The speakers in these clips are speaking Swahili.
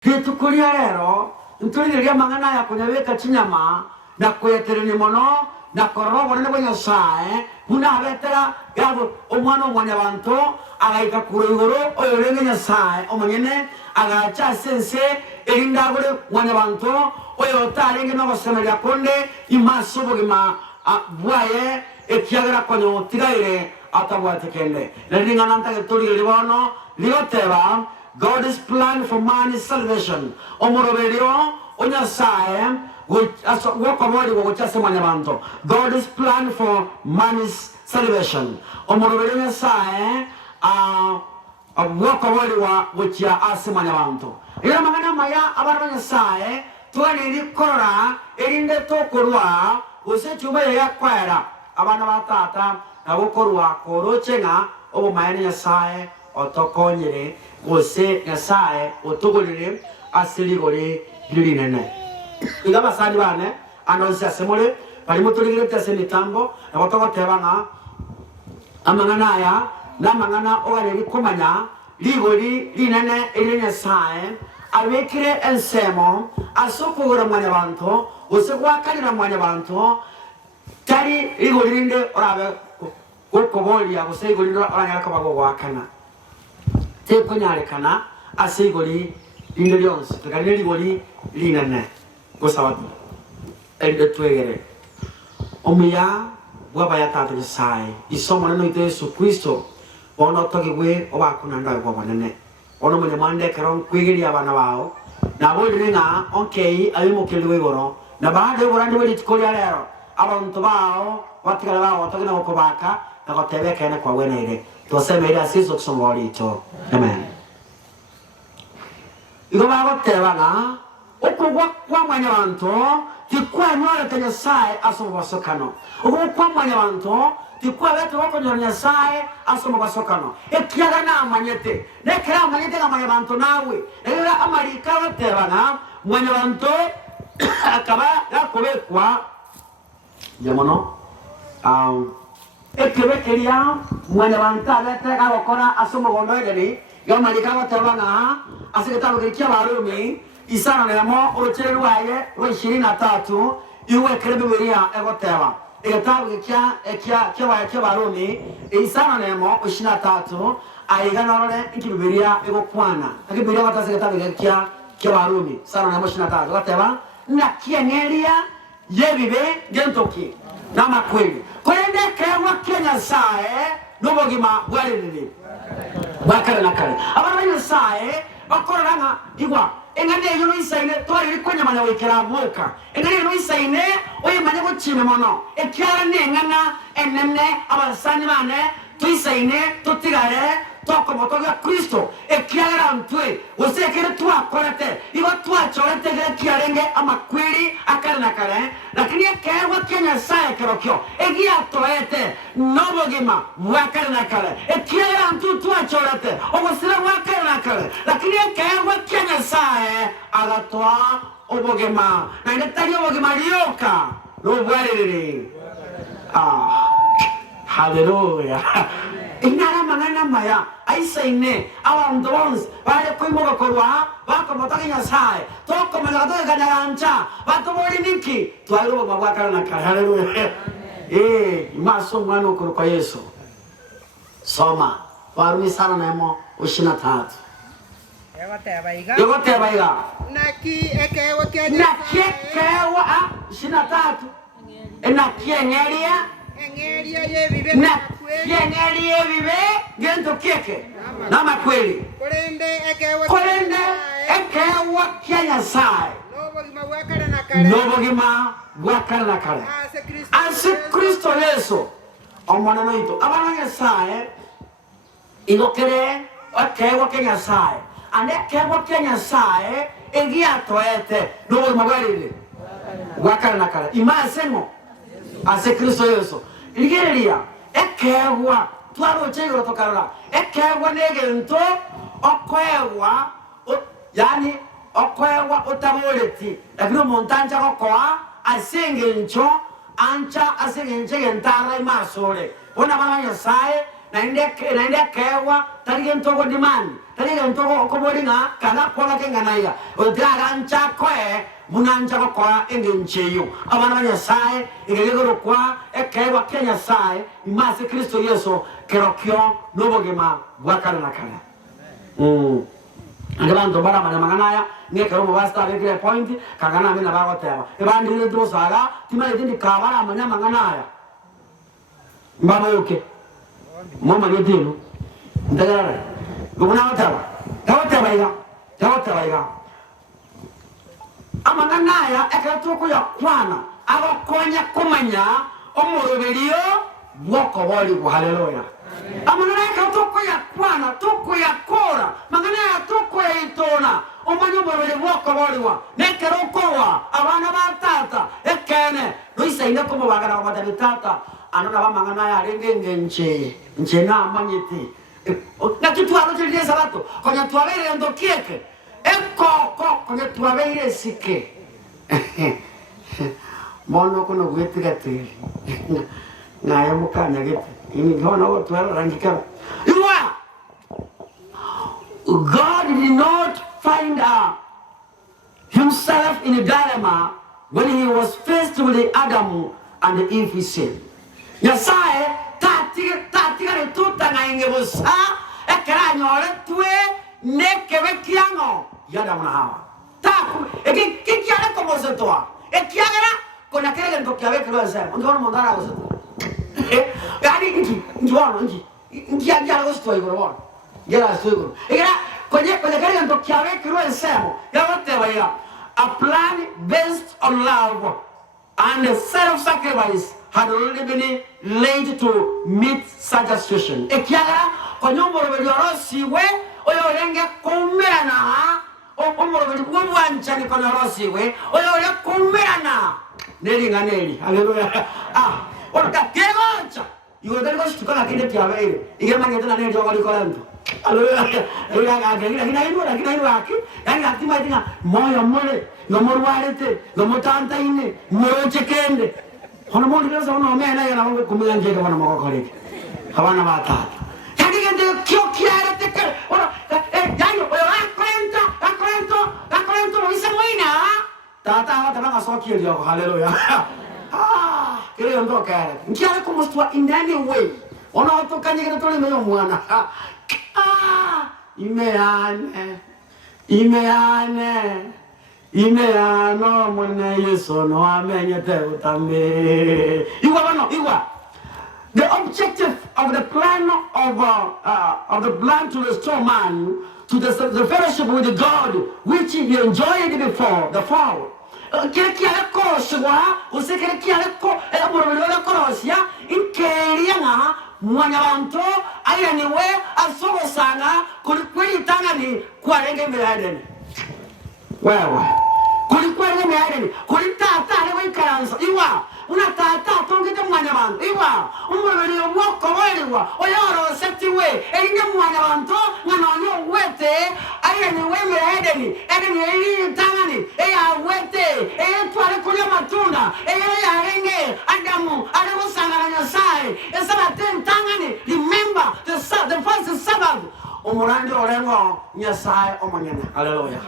Kitukulia lero ntuliriria mang'ana ya kunyaweka chinyama na kwetereni mono na korobo nene kwa Nyasaye muna abetera yabo omwana omwanya bantu agaika kurigoro oyo renge Nyasaye omanyene agacha sense erindagore mwanya bantu oyo tarenge no basemeria konde imaso bogima bwaye ekiagera konyo tigaire atabwatekende leringa nanta ketuliriria bono ligoteba God's plan for man's salvation. Omoroberio onyasaye God's plan for man's salvation. Omoroberio nyasaye wakoboriwa wuchia asimanya bantu. Ila magana maya abarwa nyasaye tuaniri korora erinde tokorwa usechuba ya kwera abana batata nabokorwa korochenga obumayani nyasaye otokonyere ose nyasaye otogolere asiligore lilinene igaba sadi bane anonse asemole bali motoligire tase mitambo abotoko tebanga amangana ya na mangana oganeri komanya ligori linene eli nyasaye abekire ensemo asokogora mwanya bantu ose kwakalira mwanya bantu tari ligori linde orabe ukobolia ose ligori oranyaka bago wakana teko nyarekana asigori linde lyonse tukaneli ligori linene gosawatu ende twegere omuya bwaba yatatu Nyasaye isomo neno ite Yesu Kristo ono togigwe obakunanda kwa bonene ono mwenye mwande karon kwigiri abana bao na bolinga okay ayimukirwe goro na baade borande bali tikolia lero abantu bao watikala bao togina okobaka na kotebeka ene kwa wenere tosemera siso kusongolito amen igoba gotebana okugwa kwa mwanya bantu tikwa nyora Nyasaye asomo basokano okugwa mwanya bantu tikwa beto bako Nyasaye asomo basokano ekiaga na amanyete nekera amanyete na mwanya bantu nawe era amarika batebana mwanya bantu akaba yakobekwa yamono ekebekeria mwanya bantu abetega gukora asomo gondoereri yamarika batebana asigeta bugirikia barumi isana nemo urukire rwaye rwa 23 iwe kere bibiliya egoteba egatabu kya barumi isana nemo 23 aiganarore ikibibiliya egokwana ikibibiliya batasigeta kya barumi sana nemo 23 goteba na kienelia yebibe gentoki na makweli kwende kewa Nyasaye nobogima bwarerere bakara nakare abana Nyasaye bakorana igwa engane yono isaine twari kwenye manya wekera moka engane yono isaine oye manya ko chime mono ekyara nengana enenne abasani bane tuisaine tutigare toko moto ya Kristo ekyara ntwe osekere twakorete iwa twachorete gere kyarenge amakwiri akarana kare lakini ekewa Nyasaye kerokyo egia toete nobogima wakarana kare ekyara ntu twachorete obosira wakarana kare lakini ekewa Nyasaye agatwa obogema na ndetari obogema lyoka lobwarerere haleluya inara mangana maya aisaine awandons bale kwimoga korwa bako motaka Nyasaye toko melado ganyancha bato boli niki twalo babwakana na haleluya maso mwana kwa Yesu soma warumi sana nemo 23 Yogoteba iga naki ekewa kya Nyasaye 23 enakieneria engeria yebibe na kieneria bibe gento keke na makweli kolende ekewa kya Nyasaye nobogima bwakara na kare ase Kristo Yesu omwana noito abana Nyasaye igokere ekewa kya Nyasaye ande ekewa kya Nyasaye egia toete nobogima bwarire bwakara na kare imasemo ase Kristo Yesu ligereria ekewa twaro chegoro tokarora ekewa negento okwewa yani okwewa otaboleti lakini montanja kokoa asengencho ancha asengenche gentara imasore ona bana Nyasaye naende kewa tari ntoko demand tari ntoko koboringa kana kola kenganaya odara nchakwe munanja ko engencheyo abana banyasaye igegero kwa ekewa kenya saye imase Kristo Yesu kerokyo nobogema bwakana nakana Angabanto bara manganaya ngekero mu basta begre point kagana mina bagoteba ebandire dosaga timale dindi kabara manganaya mbaba yoke mama yedino ndagara gubuna tawataba iga amanganaya ekatuko ya kwana abakonya kumanya omurubiriyo bwoko bali haleluya amanganaya ekatuko ya kwana tuko ya kora manganaya tuko ya itona omanyo murubiri bwoko baliwa nekerokowa abana batata ekene noisaina como bagara babatata anona bamangana ya rengenge nche na manyiti na kitu aroje sabato konya tuabere ndo kieke eko konya tuabere sike mono kono gwetiga tiri na ya mukanya gete ini ngona watu rangika iwa God did not find himself in a dilemma when he was faced with the Adam and the Eve sin. Yasaye tatiga re tuta nga ingebosa ekera nyore tue nekebe kiango yada mna hawa taku kikiana como se toa ekiagara con aquel que ave que lo hace ndo mondara go se yani njwana nji anja go sto igoro yara sto igoro era con aquel que ave que lo hace ya wote baya a plan based on love and self-sacrifice had already been laid to meet such a situation. Ekiagara konyombo robelorosi we oyo lenge kumerana omoro bwancha ni konorosi we oyo le kumerana neli nganeli haleluya orka kegoncha iwe dali goshi tukana kinde tiabe ile mangete na neli jogoli kolanto haleluya ile ngageli kina indo aki yani aktima itinga moyo mole no morwarete no motanta ine moro chekende hono mo ndizo ono mena yana ngo kumiyanje ka bana makokoreke habana batata kandi gende kyo kiara teke ora yayo akorento isamoina tata hata banga soki ndio haleluya kile ndo kare nkiara kumustwa in any way ona watu kanyike tole meyo mwana imeano mwana Yesu no amenyete utambe iwa. The objective of the plan of the plan to restore man to the fellowship with God which he enjoyed before the fall. Kile kiale koshwa usekele kiale ko eborolo korosia inkeria nga mwanyabanto ayaniwe asobo sana kulikweli tangani kwarenge miradeni wewe kulikweli miradeni kulitata lewe karanza iwa una tata tongete mwanyabanto iwa umweli omwoko weliwa oyoro septiwe elinge mwanyabanto nganonyo wete ayaniwe miradeni edeni tangani eya wete twale kulya matunda ya renge Adamu alibusanga Nyasaye esaba tentangani remember the first Sabbath umurandi orengo Nyasaye omanyana haleluya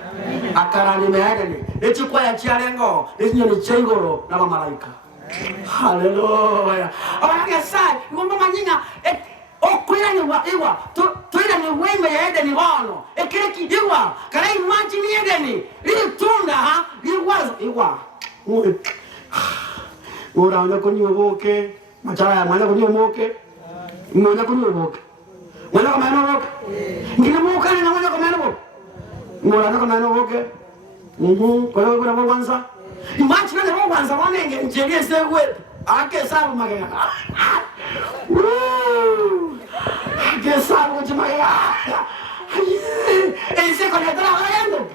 akarani meadeni echikwa ya chiarengo ezinyo chengoro na malaika haleluya abana Nyasaye ngomba manyina okwira ni iwa tuira ni weme ya Edeni wano ekire kidiwa kara imagine Edeni li tunda iwa ora ona konyoboke machara mwana konyoboke mwana konyoboke mwana komanoboke ngine muka na mwana komanoboke ngora na komanoboke kwa kuna mwanza imagine na mwanza wanenge njelie sewe ake sabu magana ake sabu chimaya ese con el trabajando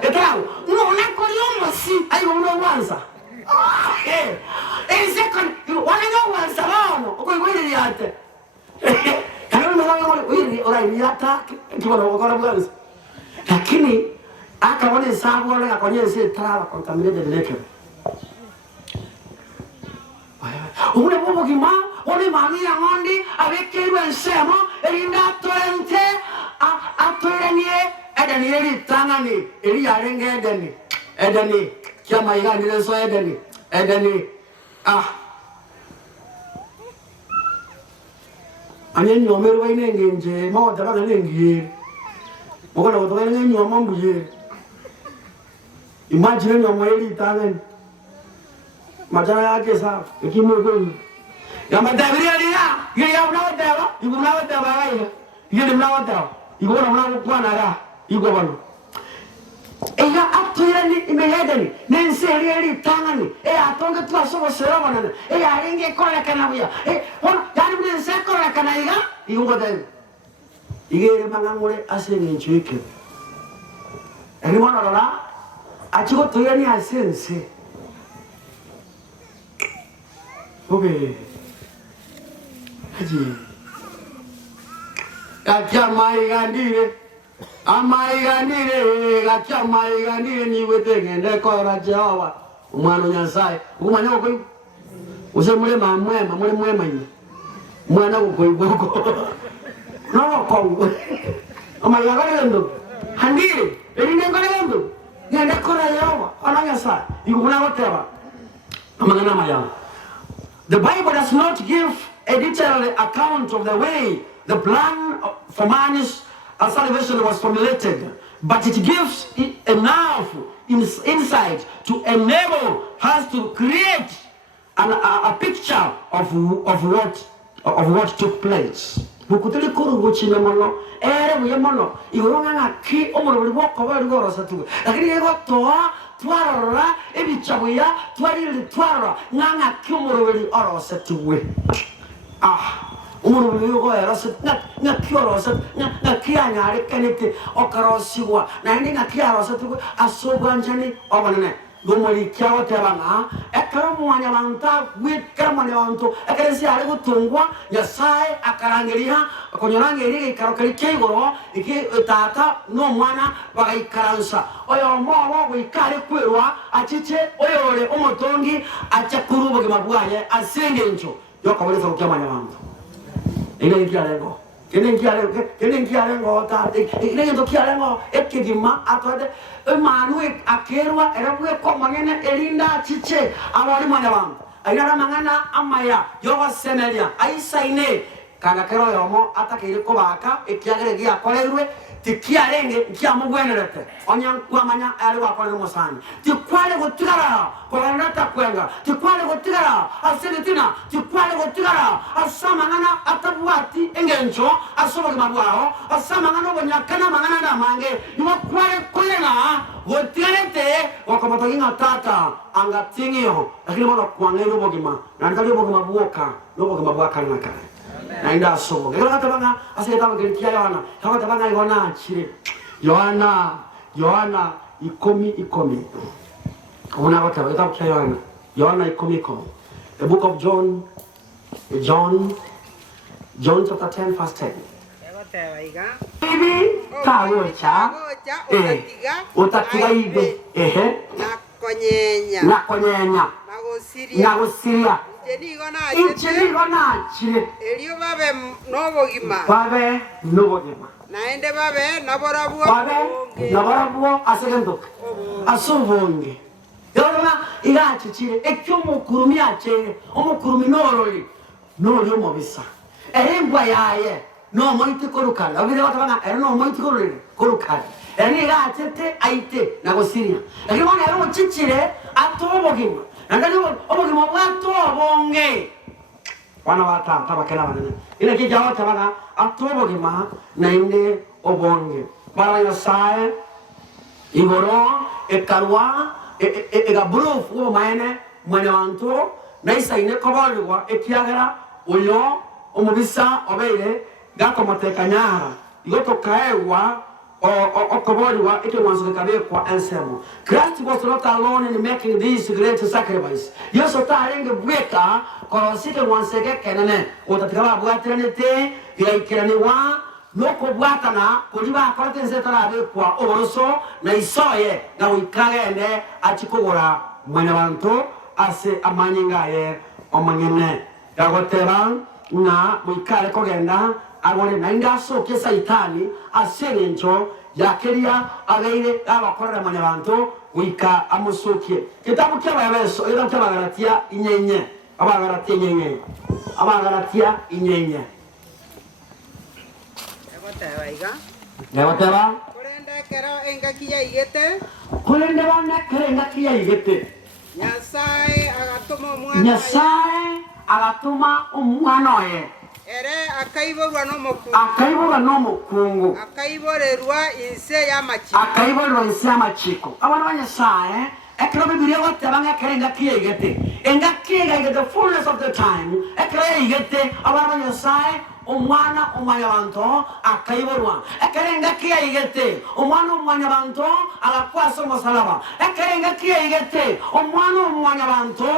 claro no una colomba sí hay uno mwanza ese con wala no mwanza no kwa kweli yate kana mimi ora yata kibono kwa mwanza lakini akaona sabu wala akonyesha traba contaminated lake una bobo kima Oni mami ya ngondi abekeru ensemo erinda toente atoyenie edeni eri tangani eri yarenge edeni kiama iga ni so edeni anye nyomero baine ngenje mawata bana nengiye okola botoka nyoma mbuye imagine nyoma eri tangani majana yake sa ikimwe Yama Davidia, you have no devil, you will not have you will not have you will not have you go on. Ella up to you in the head, then say really tongue, I told the plus of a servant, I didn't get Korakanavia. What that would say Korakanaga? You go then. You gave Manamore as in chicken. Anyone around? I took to any I sense. Okay. Gakia mai gandire, amai gandire, gakia mai gandire ni wetenge ndekora Jehova. Umwana nyasaye, umwana wako. Usemule mamwema, mule mwema ni. Mwana wako iboko. No ko. Amai gandire. Handire, elinde ngalendo. Ndekora Jehova, ana nyasaye. Ikuna woteba. Amangana maya. The Bible does not give a detailed account of the way the plan for man's salvation was formulated, but it gives enough insight to enable us to create a picture of what took place. Bukutuli kuru buchine mono ere buye mono igoronga ngaki omoro buli boko bali gorosa tu lakini yego toa twarora ebichabuya twari twara nganga kyomoro bali orosa tuwe omoro bali go orosa na kyorosa na kyanyare kanete okarosiwa na ndi ngakyarosa tuwe asobwanjani obanene gomori kyawo tebanga ekaramuanya banta wit karamanya bantu ekeresi ari gutungwa nyasaye akarangeria konyorangeri ikarokari kegoro iki tata no mwana bagaikaransa oyo mobo wikare kwerwa achiche oyore omotongi achakurubo gemabwaye asengencho yokaboleza kukyamanya bantu ine ikialengo kenen kialengo ta ine ndo kialengo ekigima atwade Emmanuel akerwa erabwe ko mangene elinda chiche abali mwana bantu ayara mangana amaya yoba semelia aisaine kana kero yomo atakire ko baka ekiagere gia kolerwe tikiarenge kiamugwenerete onyankwa manya ali wakole musani tikwale gutigara kolanata kwenga tikwale gutigara asebetina tikwale gutigara asamangana atabwati engencho asoboge mabwao asamangana bonyakana mangana na mange niwakwale kolena gotigarete wakomotoginga tata angatingio lakini bora kwangero bogima nandali bogima buoka lobogima bwaka nakare naenda sobo ngelo katabanga aseketa ngelikia Yohana katabanga Yohana chire Yohana ikomi una whatever it's Yohana ikomi the book of John chapter 10 verse 10 bibi tawocha utatiga ibe nakonyenya nagosiria Ichiri gona chire. Elio babe nobogima. Babe nobogima. Naende babe naborabuo. Babe naborabuo asegendo. Asubonge. Yona irachi chire ekyomo kurumi ache omukurumi noroli. Noli omobisa. Erembwa yaye no moite korukana. Obire batabana no moite korukana. Eri irachete aite nagosiria. Lakini wana ero chichire atobogima. Nandaliwo obogima bwato bonge wana bata tabakena banene ile kijawa tabana atobogima nainde obonge bara yosae igoro ekarwa egaburu fu maene mwana wantu naisa ine kobalwa ekiagara oyo omubisa obeire gakomoteka nyara igoto kaewa okoboriwa ike mwanzo kabekwa ensemo. Christ was not alone in making this great sacrifice. Yesu tarenge bweka korosike mwanseke kenene utatikaba bwatrenete ilaikiraniwa loko bwatana kuliba akorate nzetara bekwa oboroso na isoye na wikagende achikogora mwene bantu ase amanyengaye omangene yagoteba na mwikale kogenda agore nainga asoke saitani aserencho yakeria abeire abakorera manyabantu wika amusukie kitabu ky'abayebeso ira ky'abagaratia inyenye abagaratia inyenye abagaratia inyenye yagoteba Kurende kero engaki yaigete kulende bana kerenga kiyayigete Nyasaye agatuma omwana oye ere akaiborwa n'omukungu akaiborerwa inse y'amachiko abana ba Nyasaye ekero Bibiliya goteba ng'ekerenga kiyayigete engaki yayigete the fullness of the time ekero yayigete abana ba Nyasaye omwana omanyabantu akaiborwa ekerenga kiyayigete omwana omanyabantu agakwasa omusalaba ekerenga kiyayigete omwana omanyabantu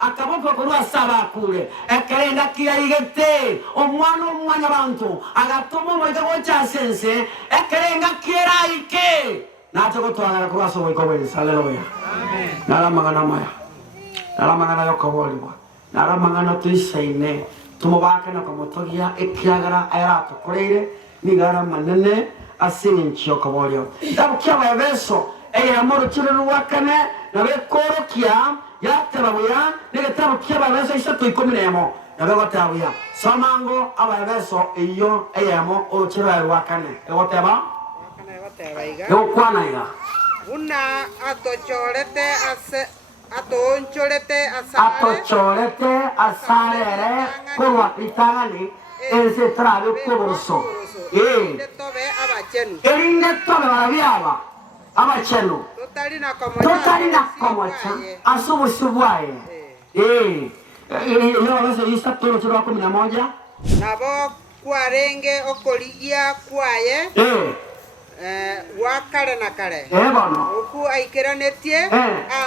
akaboko korwa sabakule ekerenga kiyayigete omwana omanyabantu agatuma omoika gocyasense ekerenga kiyeraike nate gotwagara kurwasa omoika bwensi haleluya naramagana maya naramagana yokobolibwa naramagana tuisaine tumubakana kamotogia ekiagara ayaratukoreire nigara manene asinchi yokobolio tabukia babeso eyamoro kiruru wakane nabekorokia yatebabuya negetabu kyababeso isato 11 nabegotabuya somango ababeso iyo eyamo orukiro wakane egoteba yokwana una atochorete asarere kurwa itagani ese trabe kuburuso erinde tobe barabyaba abachenu totali na komocha asubusubwaye iyo bose yisa toro 11 nabo kwarenge okoligia kwaye wakare na kare bono oku aikeranetie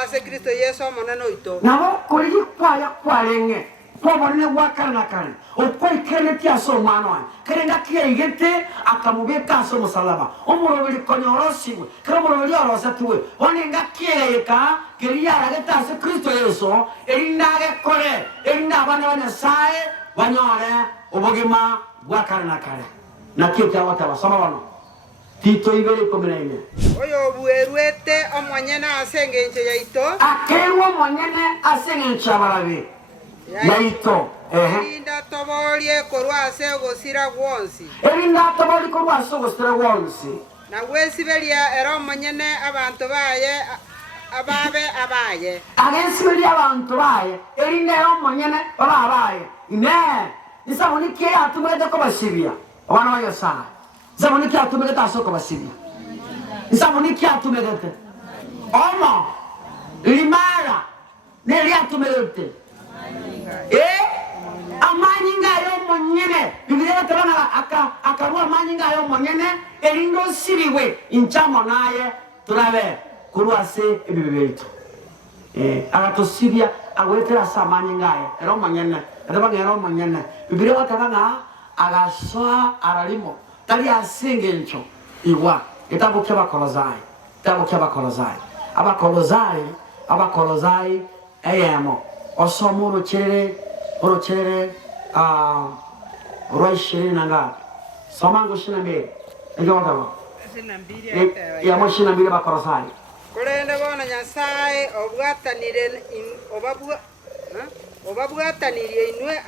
ase Kristo Yesu omonene oito nabo koligi kwaya kwarenge pobone wakare na kare oku aikeranetie aso omwana wae kerenga kiyayigete akamubeka aso omusalaba omuroberi konyorosiwe kero omuroberi orosatiwe onenga kiyayika keriyaragete ase Kristo Yesu erindagekore erinda abana ba Nyasaye banyore obogima bwakare na kare nakio kyawataba bono Tito 2:14 oyo buerwete omwanyene asengenche yaito akerwa omwanyene asengenche abarabe yaito erinda tobolie korwa ase ogosira gwonsi na gwesiberia era omwanyene abantu baye ababe agesiberia abantu baye erinda era omwanyene abaye nisabonike atumete kobasibia abana ba Nyasaye Zamoniki atumegeta asoko basibia. Zamoniki atumegeta. Omo. Limara. Neli atumegete. Amanyinga yo monyene. Bibiliya tabana akarua amanyinga yo monyene erindo siriwe inchamo naye turabe kuruase ebibebeito. Agatosibia agwetera samanyinga ero monyene. Adabanga ero monyene. Bibiliya tabana agasoa aralimo. Tali asengencho iwa itabu ky'abakolozai abakolozai eyemo osomo urukerere rwa nanga somango 22 ndio wataba yamo 22 bakolozai kurende bona Nyasaye obabwataniriye inwe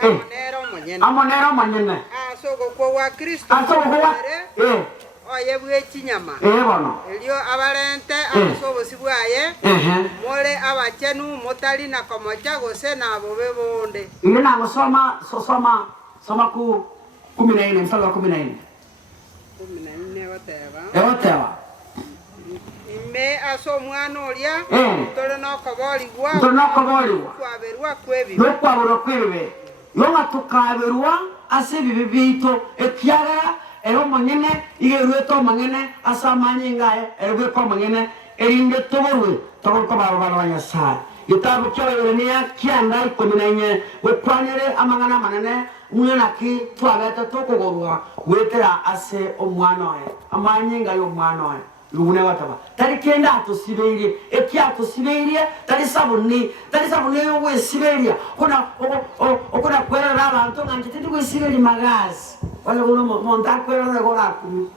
amonero monyene asoko kwa Kristo oye bwekinyama bono elio abalente asobosi bwaye mole abachenu motali na komocha gose nabo bebonde ile nango soma ku 14 mstari wa 14 wateba me aso mwana olia tole nokoborigwa kwaberwa kwebebe yonga tukaberwa ase bibi bito ekiagara ero manyene igerueto manyene asa manyingaye erwe kwa manyene erinde toborwe toborko baba Nyasaye gitabu cy'Abaebrania kyanda 14 wepanyere amangana manene mwana ki twagata tokogorwa wetera ase omwana we amanyinga yo mwana we lugune wataba tari kenda atosibeire ekiatosibeire tari sabuni yo wesiberia okona kwerera abantu nganje tindi wesiberi magazi wala uno monta kwerera gora kumi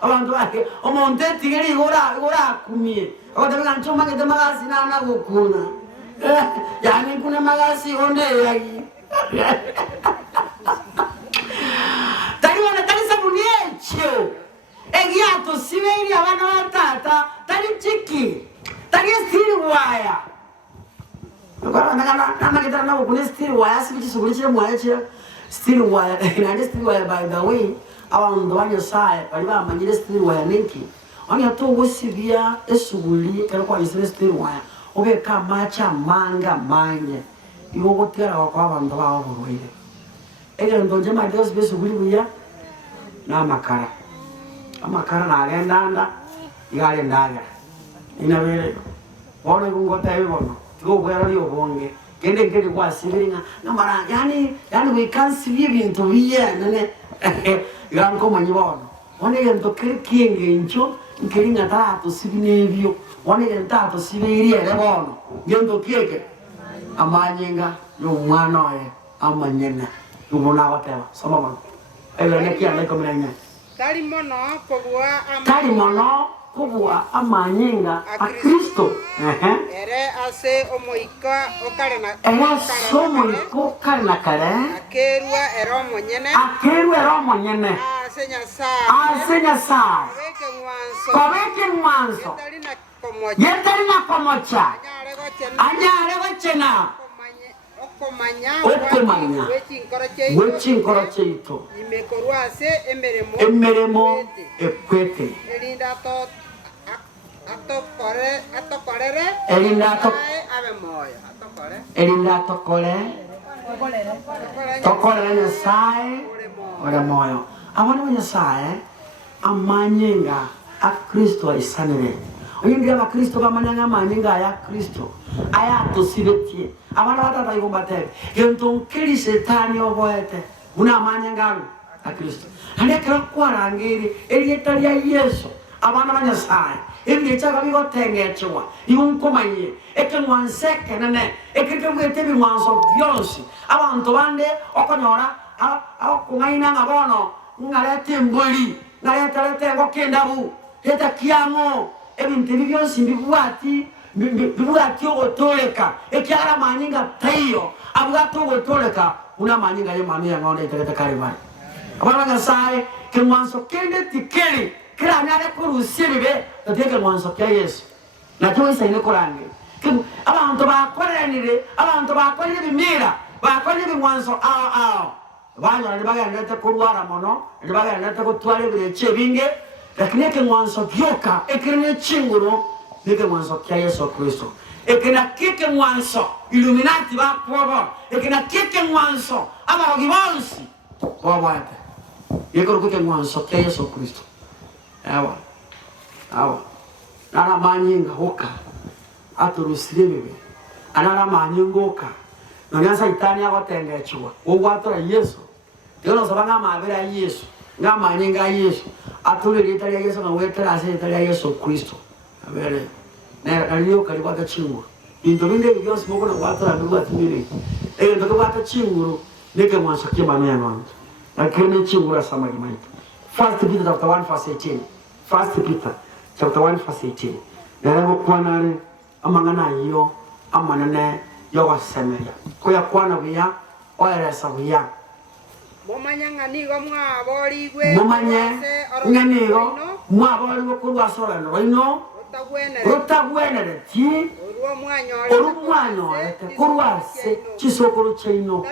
abantu ake omonte tigeri gora kumi odaga nchoma ke magazi na gukuna yani kuna magazi onde yagi tari sabuni echo egiato siberi abana batata tari chiki tari stiri waya ngara na kita na ukune stiri waya sibichi subulichire mwaya chira stiri waya na stiri waya by the way abantu banyosaye bari bamanyire stiri waya ninki anya to wosibia esubuli kero kwa isire stiri waya obeka macha manga manye iwo gotera kwa abantu bawo burwire egero ndonje ma Dios besubuli buya na makara amakara na agendanda igale ndaga inabere wone kungota ebibono tigo bwera lyo bonge kende ngeli kwa sibiringa namara yani we can see ibintu biye nene yanko manyibono wone gento kirkinge incho nkiringa tato sibinebyo wone gentato sibiriye lebono gento kieke amanyenga yo mwana oye amanyena ubona bateba solomon ebere kiale komenya Kali mono kubwa amanyinga a Kristo. Ere ase omoika okare na. Era somoiko kare na kare. Akerua ero monyene. Asenya sa. Kobeke mwanzo. Yetari na komocha. Anyare gochena. Okomanya wechin korocheito imekorwase emeremo ekwete elinda to atokorere elinda to ave moyo atokore elinda tokore nyasaye ore moyo abana nyasaye amanyenga a Kristo isanire oyingira ba Kristo bamanyanga amanyenga ya Kristo aya tosibetie abana batata ikombate yento kiri setani oboete una amanyenga a Kristo ane kwarangiri elietari ya Yesu abana banyasaye ebiyecha babigotengechwa iunkomanye ekenwanseke nene ekekemwete bimwanso byonsi abantu bande okonyora akungaina ngabono ngarete mboli ngarete ngokendabu heta kiamo ebintu byonsi bibuati ogotoleka ekyara manyinga tayo abugato ogotoleka una manyinga ye manu yangonde itegete karibani abana nyasaye kenwanso kende tikeri kira nyare kurusiribe tateke mwanso kya Yesu nakyo isaine korange abantu bakoreranire abantu bakorire bimira bakorire bimwanso banyora libagandete kurwara mono libagandete kutwale bireche binge lakini kenwanso kyoka ekirine chinguro nike mwanso kya Yesu Kristo ekina kike mwanso Illuminati bakwobo ekina kike mwanso abarogi bonsi bobwate yekoro kike mwanso kya Yesu Kristo awa nara manyinga hoka aturusirebe anara manyinga hoka nonya saitani agotengechwa ogwatora Yesu yono sabanga mabera Yesu ngamanyinga Yesu atulire italia Yesu na wetera ase italia Yesu Kristo abere na aliyo kalikuwa tachingwa into binde byose moko na watora ndugu atimire ndo kwata chinguru neke mwanso kimano ya nwanza akene chingura samari mai First Peter chapter 1 verse 18 First Peter chapter 1 verse 18 nero kwanare amangana yo amanane yo wasemeya koya kwana biya oeresa biya momanya nganigo mwaborigwe momanya nganigo mwaborigwe kurwasora no rotagwenere ti orumwanyorete kurwase chisokoro cheino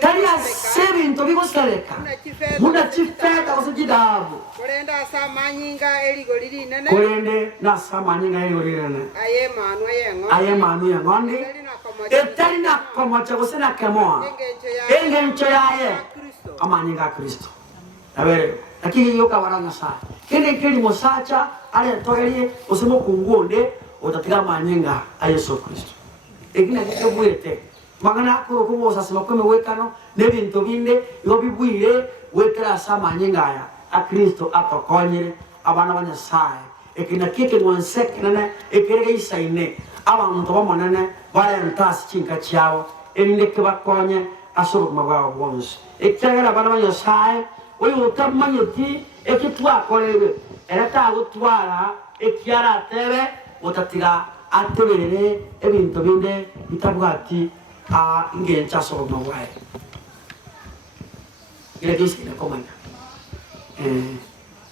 tari asebinto bigosareka muna chifeta osejidabu korenda samanyinga eligoliri nene korende na samanyinga eligoliri nene aye manu yengondi etari na komocha gosena kemoa engencho yaye amanyinga Kristo abere lakini yoka waranga sa kende keli mosacha ale togerie osemo kungonde otatiga manyinga a Yesu Kristo egina kekebwete magana akoro kubosa sima kweme wekano nebinto binde yo bibwire wekera sa manyinga ya a Kristo atokonyere abana ba Nyasaye ekina kike mwansek nene ekirege isaine abantu bamonene balentasi chinka chiao erinde kibakonye asoro magwa bonse ekagera abana ba Nyasaye oyo utamanyeti ekitwa kolebe era tagutwara ekiara tebe otatiga ateberere ebintu binde bitabwati ingencha asoro magwa ile kisi na komanya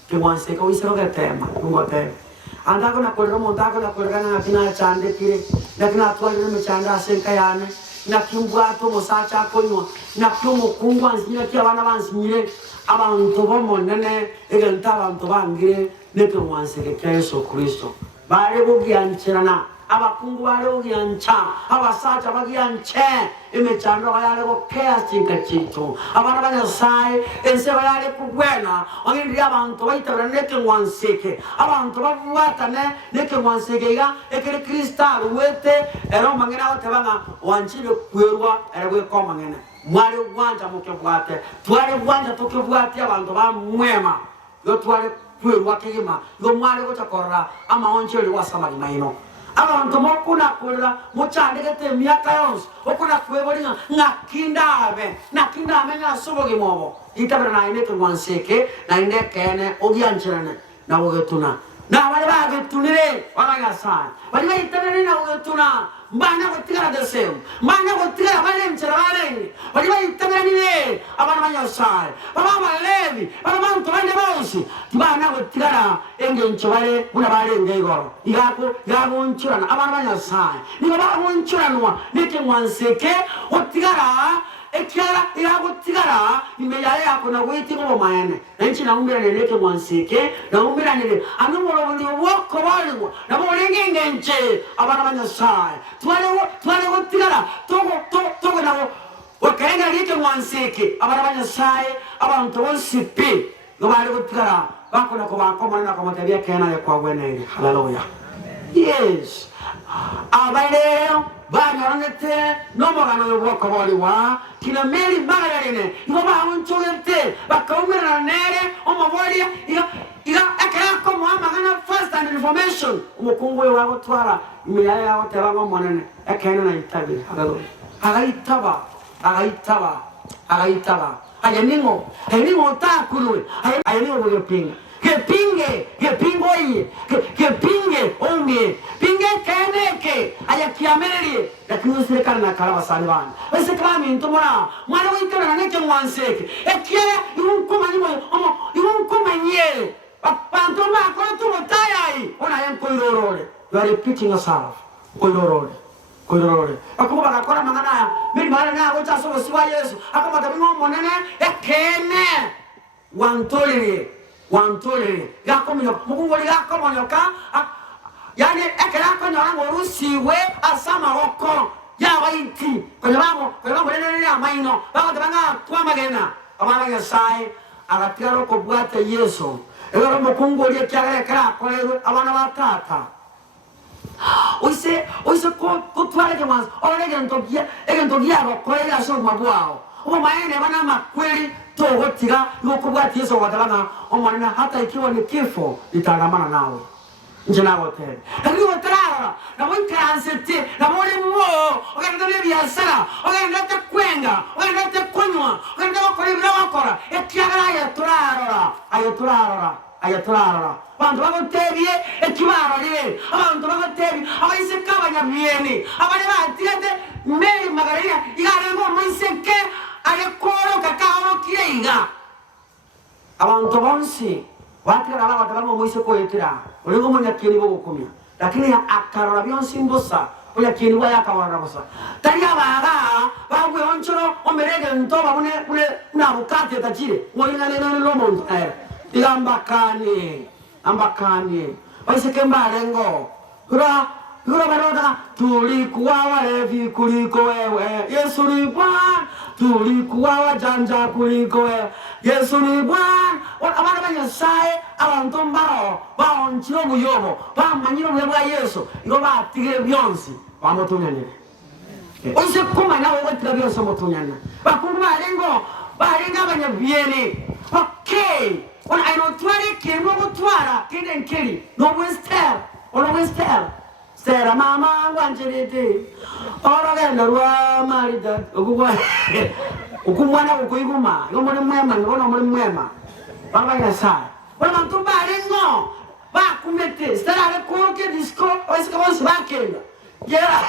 que wanse ko isero ke tema ngote anda ko na kolero monta ko na kolera na kina chande tire na kina twale me chanda senka yane na kimbwa to mosacha ko no na kumo kungwa nsinya ki abana bansinyire abantu bomonene egenta abantu bangire ne ke wanse ke Yesu Kristo bare bugianchirana abakungu bare bugiancha abasacha bagianche imechando bayale ko chaos chinkachitu abana ba Nyasaye ense bayale kugwena ongindi abantu bayitabira neke wanseke abantu bavuatane neke wanseke ga ekere kristal wete ero mangena batebanga wanchire kwerwa erebwe ko mangena mwali gwanja mukebwate twale gwanja tokebwate abantu ba mwema yo twale kwerwa kigima yo mwali ko chakora ama onchiri wasama limaino abantu mokuna kulira muchandikete myaka yonse okuna kwebolina ngakindave ngasubogi mobo itabira na ine kwanseke na ine kene ogianchirane na wogetuna na bali bagetunire Nyasaye bali bayitabira na wogetuna mbana gotigara desem mbana gotigara bali mchira bali bayitabira ni abana ba Nyasaye baba balevi baba bantu bande bonsi tibana gotigara engencho bale buna bale ngegoro igako nchirana abana ba Nyasaye ni baba nchiranwa nike mwanseke gotigara ekyara iragotigara imeyaye yako na witi ngo mayene nanchi na umbira neke mwanseke na umbira nile anumolo buli woko baliwo na bolinge ngenche abana ba Nyasaye twale gotigara togo nawo wakenga neke mwanseke abana ba Nyasaye abantu bonsipi ngo bali gotigara bakona ko bakoma na ko matabia kena ya kwa bwenene haleluya yes abaleo banyorangete nomogano yoboko boliwa kina meri bagarene ibo bahunchogete bakaumira nere omobolia iga akako muhamagana first and information umukungu wawo twara imiyaya yawo tebango monene akena na itabi haleluya agaitaba ayeningo takulwe ayeningo bogepinga Kepinge onge pinge keneke ayakiamerie lakini usirekana na kalaba sani bana bese kama mintu mwana wikana na neke mwanseke ekiere irunkumanye bantu makora tumotayai ona yanko irorore you are repeating yourself koirorore akuba bakora mangana mimi mara na gocha so siwa Yesu akaba tabingo monene ekene wantole yakomonyo mukungoli yakomonyoka yani ekela konyo ngo rusiwe asama roko yabaiti konyo nene amaino bakabanga twamagena abana Nyasaye agatira ko bwate Yesu ero mukungoli kyagere kra kolewe abana batata oise ko twale ke mwanzo egentogia bakole yaso mabwao omaene bana makweli togotiga nokubwati Yesu watabana omwana hata ikiwa ni kifo itagamana nawe nje nawe tena lakini watarara na mwankansete na mwole mwo ogenda biashara ogenda tekwenga ogenda tekonywa ogenda bakolibira bakora ekyagala ayaturarora bantu bagotebye ekibarore abantu bagotebye abayiseka abanyabiyeni abari batirete meri magarira igarengo mwiseke ayekoro kakao kirenga abantu bonsi watikara batabamo mwiseko yetira ulingo munyakiri bogukumya lakini akarora byonsi mbosa unyakiri wa yakawara bosa tariya baga bagwe onchoro omerege ntoba bune nabukate tajire ngoyingane no muntu ambakani baiseke mbarengo Yura baroda tulikuwa walevi kuliko wewe Yesu ni Bwana tulikuwa wajanja kuliko wewe Yesu ni Bwana abana ba Nyasaye abantu mbaro baonchiro muyobo bamanyiro bwa Yesu ngo batigire byonsi bamutunyanire onse kuma nawe wetira byonsi mutunyana bakumba barenga abanyabyene okay When I know twari kemo twara kiden kiri no wester ono wester stera mama wanjerete ora genda rwa marida okugwa ukumwana ukuyiguma yo muri mwema ngono muri mwema baba ya sa wala mtu bale ngo ba kumete stera ale koke disco oise kama sibakenda yeah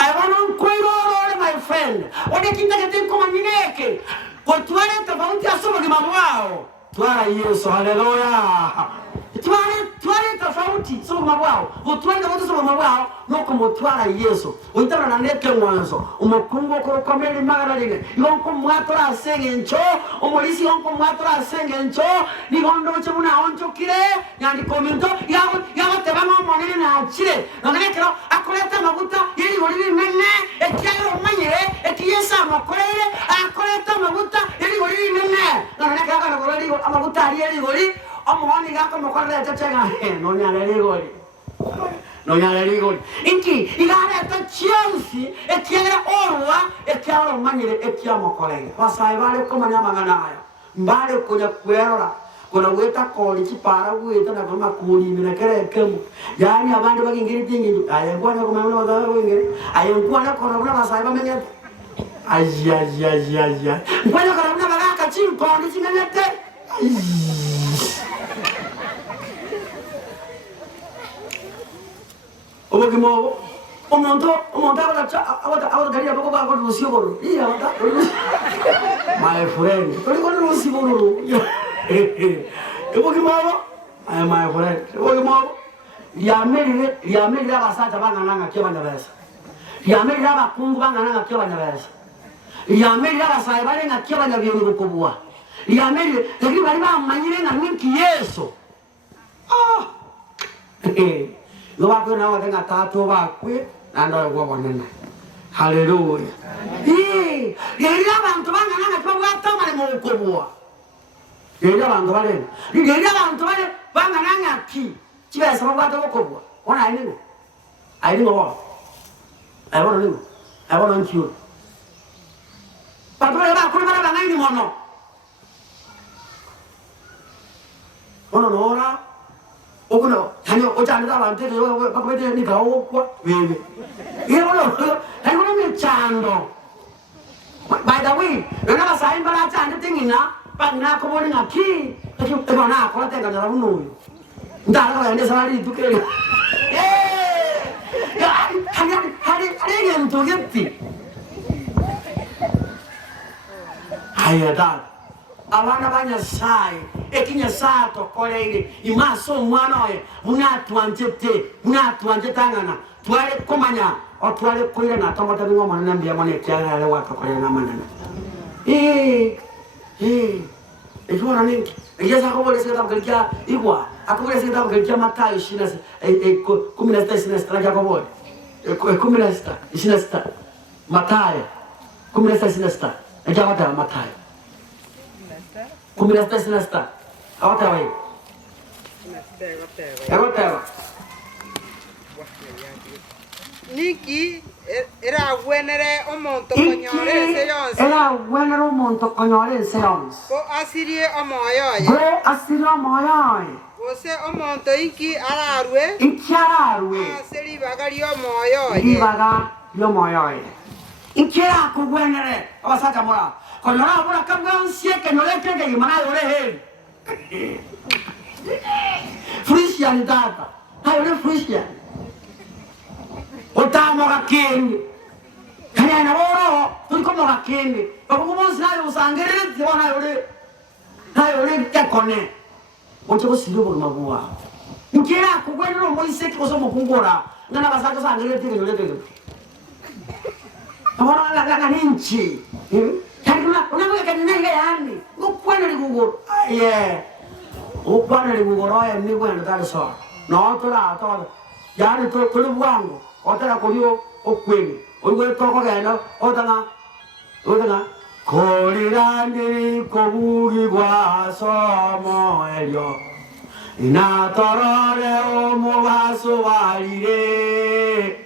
I want to cuido my friend. Ode kinta que tem como mineke. Por tu área tofauti asoma que mamwao. Tu área Yesu, haleluya. Tu área tofauti soma mamwao. Tu área tofauti soma mamwao. No como tu área Yesu. Uitara na neke mwanzo. Umokungo ko komeli magaline. Yonko mwatora sengencho. Umolisi yonko mwatora sengencho. Ni gondo chuna oncho kire. Yani komento yago te vamos monene na chile. Ngane kero akoleta maguta yeli woli menne ekyalo manyere ekiyesa makolere akoleta maguta yeli woli menne. Ngane kero kana woli amaguta yeli woli omuhoni gako makolere tachenga no nyale woli. No nyale woli. Inki igare ta chionsi ekyalo orwa ekyalo manyere ekyamo kolere. Basai vale komanya manganayo. Mbale kuja kuerora. Kuna weta koli chipara weta na kama kuli mina kere kemu yani abandi bagingiri tingi ayengwana kuma mwana wada wengere ayengwana kona kuna basaiba menya ajia ngwana kona kuna bagaka chimpo ndi chinganyate obogimo omonto awata gari aboko ba ko rusio boro iya awata my friend toli ko rusio boro Ebo kimabo ay my friend ebo kimabo liameli abasata bangananga kyabanya besa liameli abakungu bangananga kyabanya besa liameli abasai balenga kyabanya byoni bukubwa liameli lakini bali bamanyire na minki Yesu lo bakwe na watenga tatu bakwe nando go bonena haleluya yeli abantu bangananga kyabwa tamale mu bukubwa yeli abantu bale bangananga ki chibesa babata bokobwa ona ayiningo wa ayibona ningo ayibona nkiyo patole ba kuli bana bangaini mono ono nora okuno tanyo ochanda abantu ke bakubete ni gawo kwa wewe yebo mi chando by the way nona basai mbala chanda tingina bana ko boli ngaki ebona ko tenga na unuyo ndala ka ende sari tukele hari ngento gepti hayada abana banya sai ekinya sato kolele imaso mwana we unatwanje tangana twale komanya o twale koira na tomata ngo mana mbia mane kyala le waka kolele na manana Ejua nini? Ejeza kwa wale sekta mkalikia igwa. Akubule sekta mkalikia Mathayo 16:16 kwa wale. 16 Mathayo 16:16. Ejua wata Mathayo 16:16. Awata wewe. Awata. Niki era wenere omonto konyore seyons. Era wenere omonto konyore seyons. Ko asirie omoyoye. Go asirie omoyoye. Ose omonto inki ararwe. Inki ararwe. Aseri bagari omoyoye. Ibaga yomoyoye. Inki era ku wenere abasaka mora. Konyora mora kamga nsieke noleke ke imana yore he. Frisian data. Hayo frisian. Otamo kakende kanya na boro tulikomo kakende bakumozi nayo usangere zibona yore tekone ocho silo bo mabuwa nkira kugwenero moise koso mukungora ngana basaka sangere tike yore abona la ninchi kana unamwe kanina yani ngokwana ligugoro ukwana ligugoro ya ni kwenda taliso no tola yani tuli bwango otara kolio okweni owe toko gano otanga kolirandiri kobugi kwa somo elio inatorore omubaso walire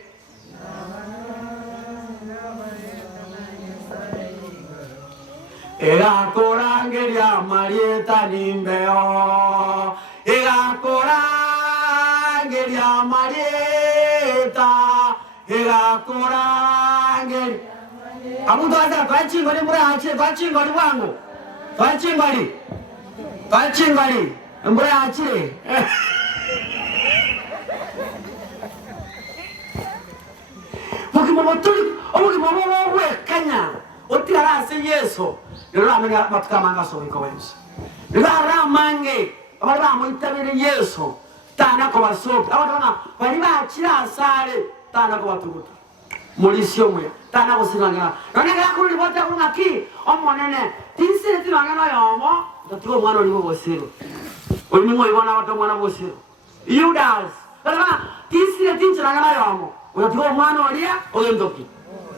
Igakorangeria marieta nimbeo. Igakorangeria marieta. Igakorangeria. Amuntu aza twachingoli muri ache twachingoli wangu. Twachingoli. Twachingoli. Muri ache. Mukimomotuli, omukimomowe kanya. Otira se Yesu. Ndio amenya matukamanga so ikowensi. Ndio aramange. Abara muitabire Yesu. Tana ko basoka. Abana bari bakira sare. Tana ko batuguta. Mulisio mwe. Tana ko sinanga. None ga kuri bota ko ngaki. Omonene. Tinsire tilanga yomo. Ndatuko mwana oli bosero. Oli ningo ibona bato mwana bosero. Judas. Bana tinsire tinchanga yomo. Ndatuko mwana olia oyendoki.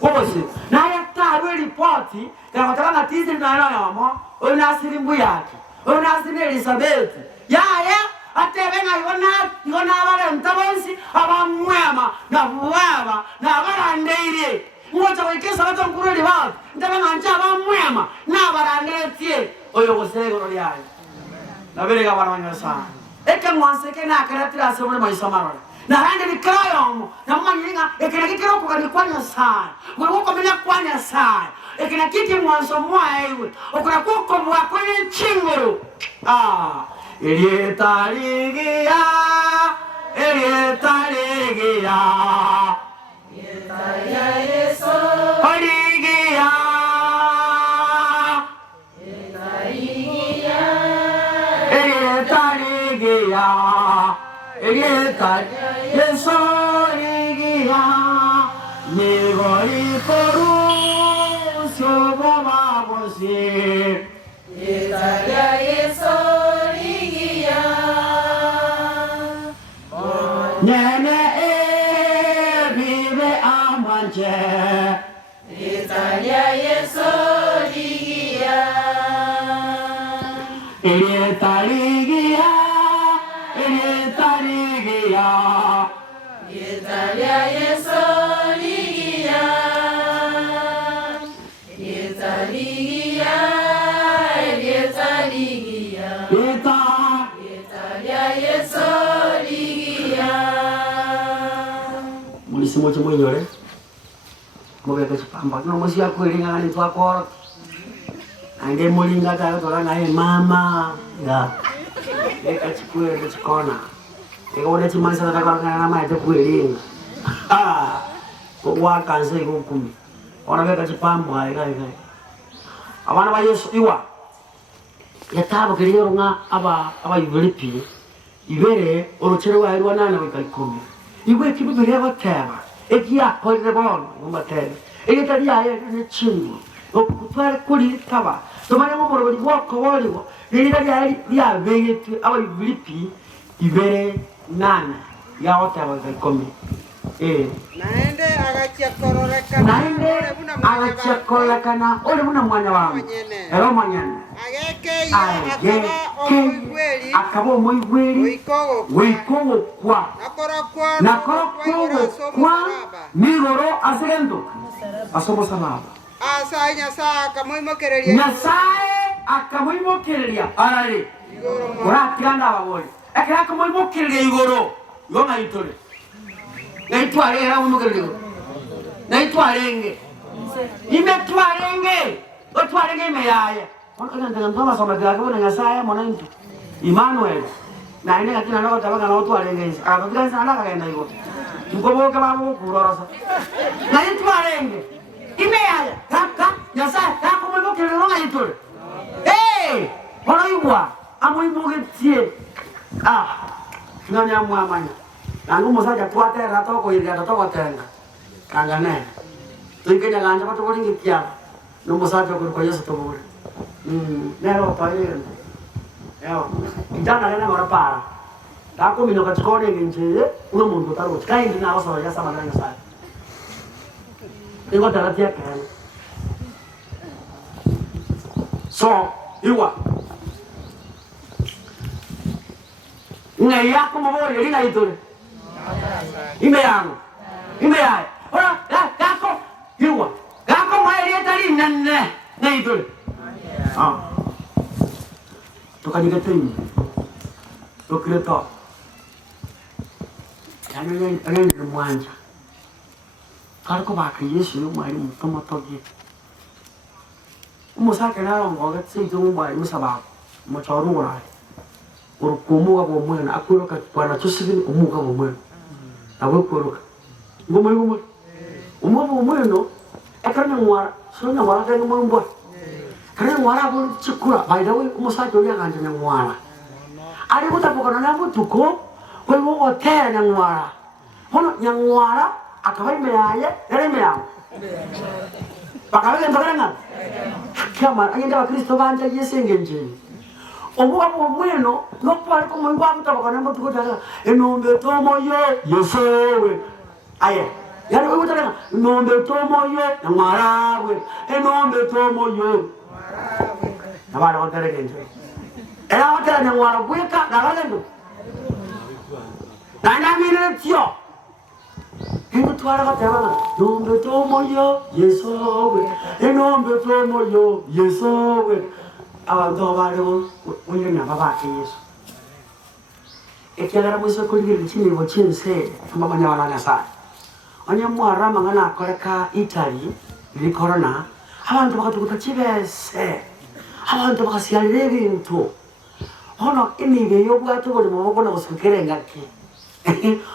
Bose na yatawe report kama tabanga tizi na yomo onasiri mbuyake onasiri Elizabeth yaya atebena yona abale ntabonsi abamwema na buwaba na abarandeire ngoja wekesa bato nkuruli bato ntabanga ncha abamwema na abarandetie oyo gosego no lyayo nabere bana banyasa eke mwanseke na karatira sebule maisamara na rande bikayo na manyinga ekena kikiro kugani kwanya sana gwe ukomenya kwanya sana ekena kiti mwanzo mwaewe okora kuko mwa kwenye chinguru elietaligia elietaligia Yesu oligia elietaligia elietaligia Yesu oligia Nigori koru soba bosi Italia Yesu oligia Nene vive amanje Italia Yesu oligia Italia Italia Yesu oligia Italia Yesu oligia Mulisimo chimwenyore Mubeka chipamba no musi yakwelinga ngani twakoro Ange mulinga tayo tolanga mama ya Eka chikwele chikona Eka ule chimanisa tatakana na maite kwelinga Kwa kanse kukumi Wanabeka chipamba eka Abana ba Yesu iwa Yatabo kiriyo nga aba yuvelipi Ibere orochero wa irwa nana wika ikumi Iwe kibu bere bateba Eki yakolere bono Mbatebe Eki tari yae ne chingu Okutware kuri kaba Tomane mo boro wako waliwo Nini tari yae ya vegeti aba yuvelipi Ibere nana Ya oteba wika ikumi Naende agachakorekana Ole muna mwanya wangu Ero mwanyane Ageke akabo moigweri wikogo kwa nakoro kwa nigoro asirendo asobo sababa Asa Nyasaye akamoimokereria arare urakiranda abagore akira akamoimokereria igoro yonga itore naitware era umukereria naitwarenge imetwarenge otwarenge meyaya Wakanda ngoma soma kwa kuna Nyasaye mwanangu Emmanuel na ine akina nako tabaka na watu alenge akafika sana kaenda hivyo mkoboka babu kurorosa na yitu alenge imeyaya kaka Nyasaye kako mwe kile longa yitu Honoiwa amuimugetie nani amwamanya nangu mosaja tuate ratoko ili atatoka tena kangane tukenya ganja watu wolingi kia no mosaja kwa Yesu tobore nero paile eo kijana lena ngora para dako mino kachikone nginje uno mundu taro kai ndina oso ya sama ngana sa ingo taratia kan so iwa ngai yako mabore lina itore ime yangu ora dako iwa dako mai leta linne ngai itore Tukajiketing. Tukreto. Ano mwanja. Kalo ko baka Yesu yung mwari mo tomotogi. Umusake na lang ko gat say yung mwari mo sabak. Mo choro wala. Ur kumuha ko mo na ako ka para tusibin umuha ko mo. Tawo ko ro. Gumo. Umuha mo no. Karena ngwara, so ngwara ka mo mbo. Karena ngwara ko chikura. By the way, umusake yo nga njanya ngwara. Ari ko tapo kana na mo tuko. Ko mo hotel na ngwara. Hono nyangwara akabai meaye, ere meang. Pakawe ndorenga. Kama anyenda Kristo banja yesengenje. Obuwa bo mweno, no pare ko mwe kwa mutaba kana mutuko tala. Enombe tomo yo, yesewe. Aye. Yari wewe tala, enombe tomo yo, ngwarawe. Enombe tomo yo. Nabara ko tere genje. Era hotela nyangwara kweka na walendo. Nana mire tio. Hengo twara katema. Nombe tomo yo, yesowe. Enombe tomo yo, yesowe. Abantu baro unyanya babake Yesu. Ekyagara mwiso kuligiri chini bo chinse amabanya balanya sa. Anya mwara mangana koreka Italy li corona. Abantu bakatukuta chibese. Abantu bakasialire bintu. Hono inibe yo bwato bole maboko na kusikirenga ki.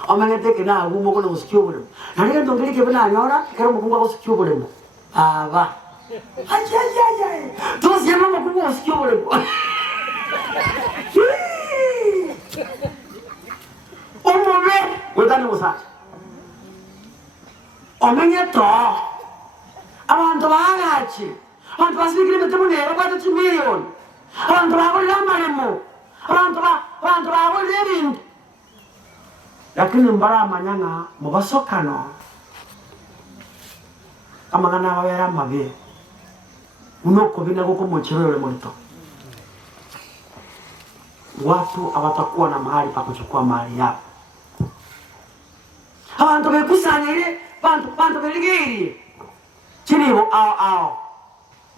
Omangete kena agu moko na kusikio bole. Nani ndongeli ke bana nyora kero mukunga kusikio bole mo. Aba. Ay. Todos llamamos como kusikio bole mo. Omobe, wetani musacha. Omenye to. Abantu bagachi. Abantu basikire metemo nero kwa 2 million. Abantu bakolera malemo. Abantu bakolera bintu. Lakini mbara manyanga mubasokano. Amangana wabera mabe. Unoko bina goko mochirole monito. Watu hawatakuwa na mahali pa kuchukua mali yao. Abantu bekusanya ile bantu beligiri. Chinibo ao.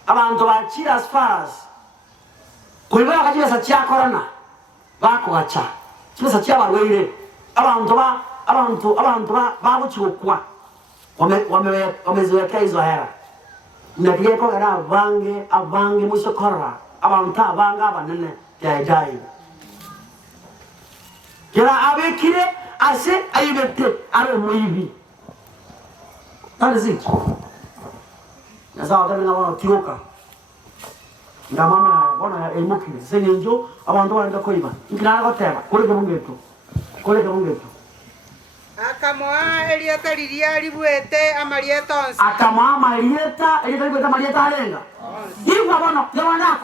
Abantu bachira as far as kuliba kachira sacha corona. Bako gacha. Chira sacha barweire. Abantu babuchukua. Wameziweka hizo hera. Nakiye ko gara avange musokora. Abantu abanga abanene jai. Kira abekire ase ayibete are muibi. That is it. Nasawa kabina wana tioka. Ngamama wana emokile senenjo abantu banda koiba. Ikirana goteba koleke mungeto. Akamoa Elieta liria libwete amalieta onsi. Akamoa Elieta libwete amalieta alenga. Iwa bono gabana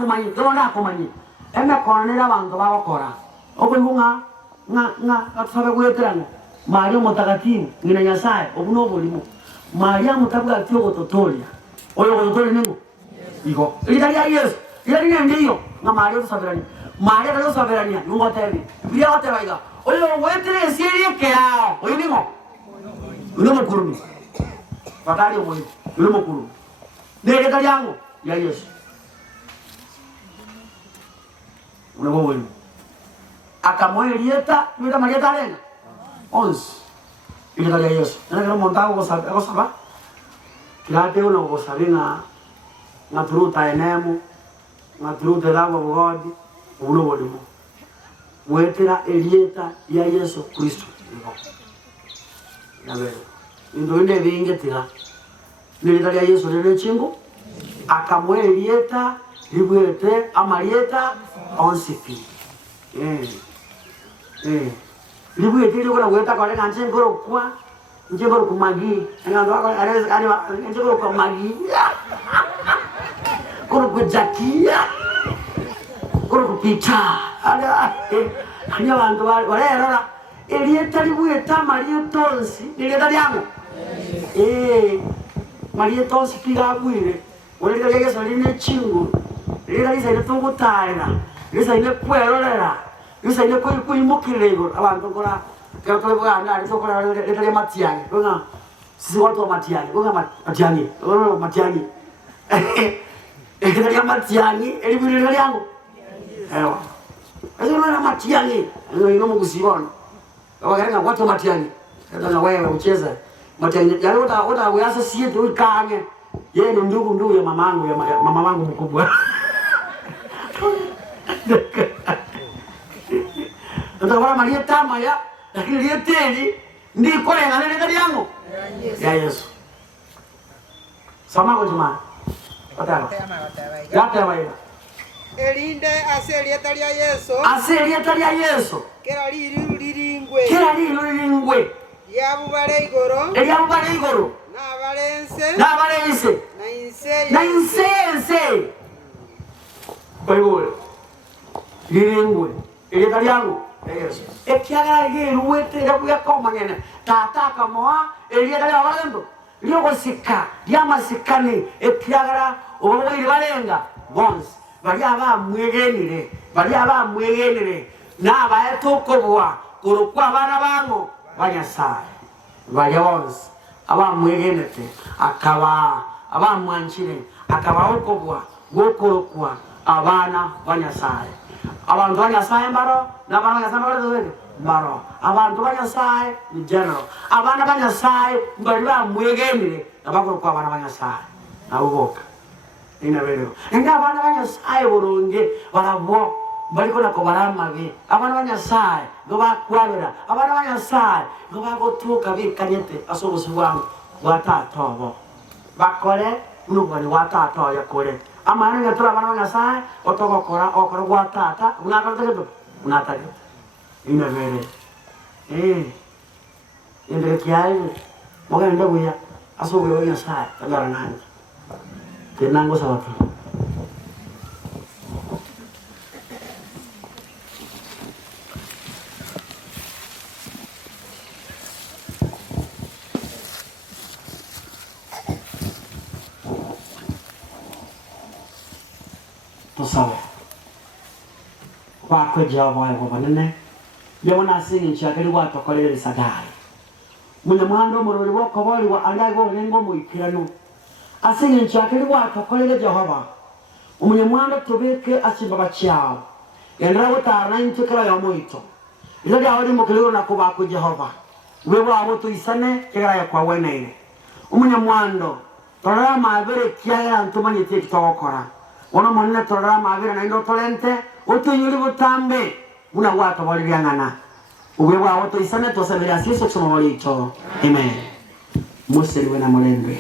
kumanyi. Eme konera abantu babakora. Okwingunga nga atsabe kweterana. Maria mutakatifu ngina Nyasaye obuno bulimo. Maria mutabwa tyo gototolia. Oyo gototolia ningo. Iko. Ilitalia Yesu. Ilitalia ndiyo nga Maria tusaberani. Maria kalo saberania ngotebi. Bia watebaiga. Oyo wetere sirie kea. Oyo ningo. Uno mkurumi. Patali oyo. Uno mkurumi. Nege taliango ya Yesu. Uno wewe. Akamoa Elieta, mira Marieta alenga. 11. Ilitalia Yesu. Nana montago gosaba. Kilate uno gosabina na truta enemo. Na truta lago bogodi. Uno bolimo. Wetera Elieta ya Yesu Kristo. Nabe. Ndonde bingetira. Nilitalia Yesu lele chingo. Akamoa Elieta, libwete amalieta 11. Libwete liko na weta kwa lenga ngoro kwa ngoro kumagi. Ngando kwa ani ngoro kwa magi. Ngoro kwa jakia. Ngoro kupita. Hanya abantu barera Elieta libweta Marieta 11. Nilitalia yangu. Marieta 11 kigabwire. Oleka Yesu line chingo. Lera isa ile tungutaira. Isa ile kwerorera. Isa ile kuimukirego abantu kora kato bwana ali sokora leta matiani. Bona sisi watu wa matiani. Bona matiani. Matiani. Ekitalia matiangi elibirira lyangu. Ewa. Azo na matiangi. Ino mugusibona. Wakarenga watu matiangi. Sasa wewe ucheza. Matiangi yale wata uyasa sie tu kange. Yeye ni ndugu ya mamangu ya mama wangu mkubwa. Ndio wala Maria tama ya lakini ile teli ndiko lenga nene kali yangu. Ya Yesu. Sama kwa jamaa. Wataka. Yata wewe. Elinde aselietalia Yesu. Aselietalia Yesu. Kera liringwe. Kera liringwe. Yabubale igoro. Yabubale igoro. Na valense. Na inse. Oyo. Liringwe. Elietalia yangu. Yesu. Ekiagara yeruwete yabuya koma ngene. Tata kamoa elietalia walendo. Lioko sika, yama sikani, ekiagara oboyi balenga. Bons. Bali aba mwegenire. Na baetokobwa kurukwa bana bango banyasaye. Bali bons. Aba mwegenete akaba aba mwanchire akaba okobwa gokorokwa abana banyasaye. Abantu banyasaye mbaro na bana banyasaye mbaro. Abantu banyasaye ni general. Abana banyasaye mbali ba mwegenire abakorokwa abana banyasaye. Na uboka. Ina vero. Nga abana banyasaye boronge barabo baliko na kobarama be. Abana banyasaye ngo bakwabira. Abana banyasaye ngo bagotuka bikanyete asobozi bwangu watatobo. Bakore nubani watatobo yakore. Amana ngatura abana banyasaye otogokora okora watata unakartegeto unatake. Ina vero. Inde kiai moga ndio ya asobozi banyasaye tagara nani. Tenang ko sa wato. Tosawa. Wako jawa ya wabanene. Yona singi nchakeli wato kolele sadai. Munyamando moroli wako wali wa andago lengo muikirano. Asinye nchakeli wako kolele Jehova. Umunyamwanda tubeke asimbaba chao. Yandra wutara nchikala ya muito. Ilo ya wali mukiliro na kubako Jehova. Wewa awotu isane kikala ya kwa wena ile. Umunyamwando torara maabere kiaya antumani teki tawakora. Wana mwanine torara maabere na indo tolente. Utu yuri butambe. Una watu wali viangana. Wewa awotu isane tosabili asiso kusuma wali ito. Amen. Museli wena mulendwe.